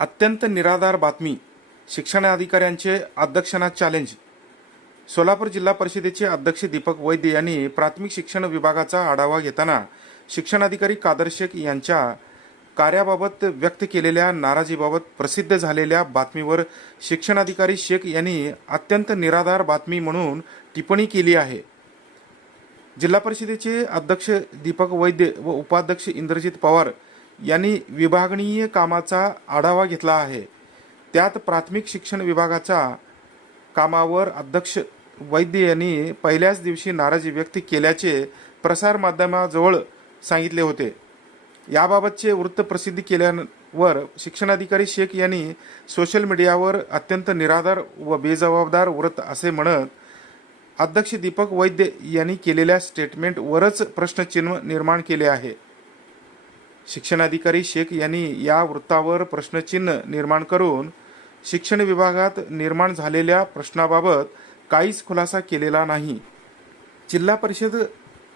अत्यंत निराधार बातमी. शिक्षणाधिकाऱ्यांचे अध्यक्षांना चॅलेंज. सोलापूर जिल्हा परिषदेचे अध्यक्ष दीपक वैद्य यांनी प्राथमिक शिक्षण विभागाचा आढावा घेताना शिक्षणाधिकारी कादर शेख यांच्या कार्याबाबत व्यक्त केलेल्या नाराजीबाबत प्रसिद्ध झालेल्या बातमीवर शिक्षणाधिकारी शेख यांनी अत्यंत निराधार बातमी म्हणून टिप्पणी केली आहे. जिल्हा परिषदेचे अध्यक्ष दीपक वैद्य व उपाध्यक्ष इंद्रजित पवार यांनी विभागीय कामाचा आढावा घेतला आहे. त्यात प्राथमिक शिक्षण विभागाच्या कामावर अध्यक्ष वैद्य यांनी पहिल्याच दिवशी नाराजी व्यक्त केल्याचे प्रसारमाध्यमाजवळ सांगितले होते. याबाबतचे वृत्त प्रसिद्ध केल्यावर शिक्षणाधिकारी शेख यांनी सोशल मीडियावर अत्यंत निराधार व बेजबाबदार वृत्त असे म्हणत अध्यक्ष दीपक वैद्य यांनी केलेल्या स्टेटमेंटवरच प्रश्नचिन्ह निर्माण केले आहे. शिक्षणाधिकारी शेख यांनी या वृत्तावर प्रश्नचिन्ह निर्माण करून शिक्षण विभागात निर्माण झालेल्या प्रश्नाबाबत काहीच खुलासा केलेला नाही. जिल्हा परिषद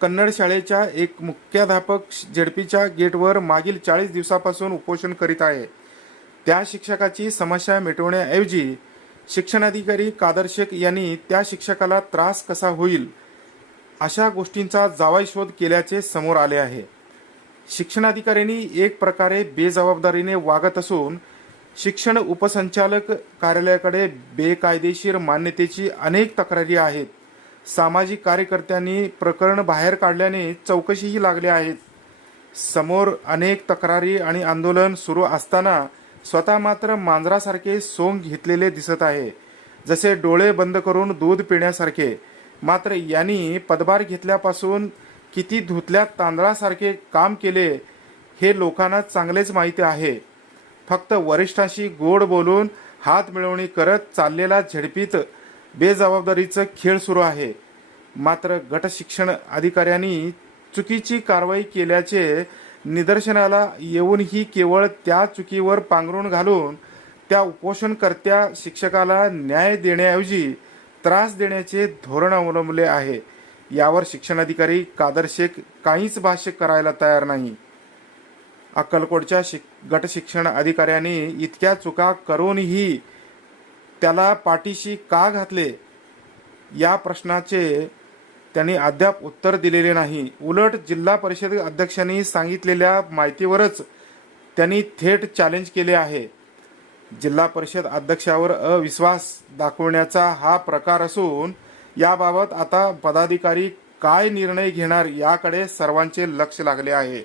कन्नड शाळेच्या एक मुख्याध्यापक झेडपीच्या गेटवर मागील 40 दिवसापासून उपोषण करीत आहे. त्या शिक्षकाची समस्या मिटवण्याऐवजी शिक्षणाधिकारी कादर शेख यांनी त्या शिक्षकाला त्रास कसा होईल अशा गोष्टींचा जावाई शोध केल्याचे समोर आले आहे. शिक्षणाधिकाऱ्यांनी एक प्रकारे बेजबाबदारीने वागत असून शिक्षण उपसंचालक कार्यालयाकडे बेकायदेशीर मान्यतेची अनेक तक्रारी आहेत. सामाजिक कार्यकर्त्यांनी प्रकरण बाहेर काढल्याने चौकशीही लागल्या आहेत. समोर अनेक तक्रारी आणि आंदोलन सुरू असताना स्वतः मात्र मांजरासारखे सोंग घेतलेले दिसत आहे, जसे डोळे बंद करून दूध पिण्यासारखे. मात्र यांनी पदभार घेतल्यापासून किती धुतल्या तांदळासारखे काम केले हे लोकांना चांगलेच माहिती आहे. फक्त वरिष्ठांशी गोड बोलून हात मिळवणी करत चाललेला झेडपीत बेजबाबदारीचं खेळ सुरू आहे. मात्र गट शिक्षण अधिकाऱ्यांनी चुकीची कारवाई केल्याचे निदर्शनाला येऊनही केवळ त्या चुकीवर पांघरून घालून त्या उपोषणकर्त्या शिक्षकाला न्याय देण्याऐवजी त्रास देण्याचे धोरण अवलंबले आहे. यावर शिक्षणाधिकारी कादर शेख काहीच भाष्य करायला तयार नाही. अक्कलकोटच्या गट शिक्षण अधिकाऱ्यांनी इतक्या चुका करूनही त्याला पाठीशी का घातले या प्रश्नाचे त्यांनी अद्याप उत्तर दिलेले नाही. उलट जिल्हा परिषद अध्यक्षांनी सांगितलेल्या माहितीवरच त्यांनी थेट चॅलेंज केले आहे. जिल्हा परिषद अध्यक्षावर अविश्वास दाखवण्याचा हा प्रकार असून याबाबत आता पदाधिकारी काय निर्णय घेणार याकडे सर्वांचे लक्ष लागले आहे.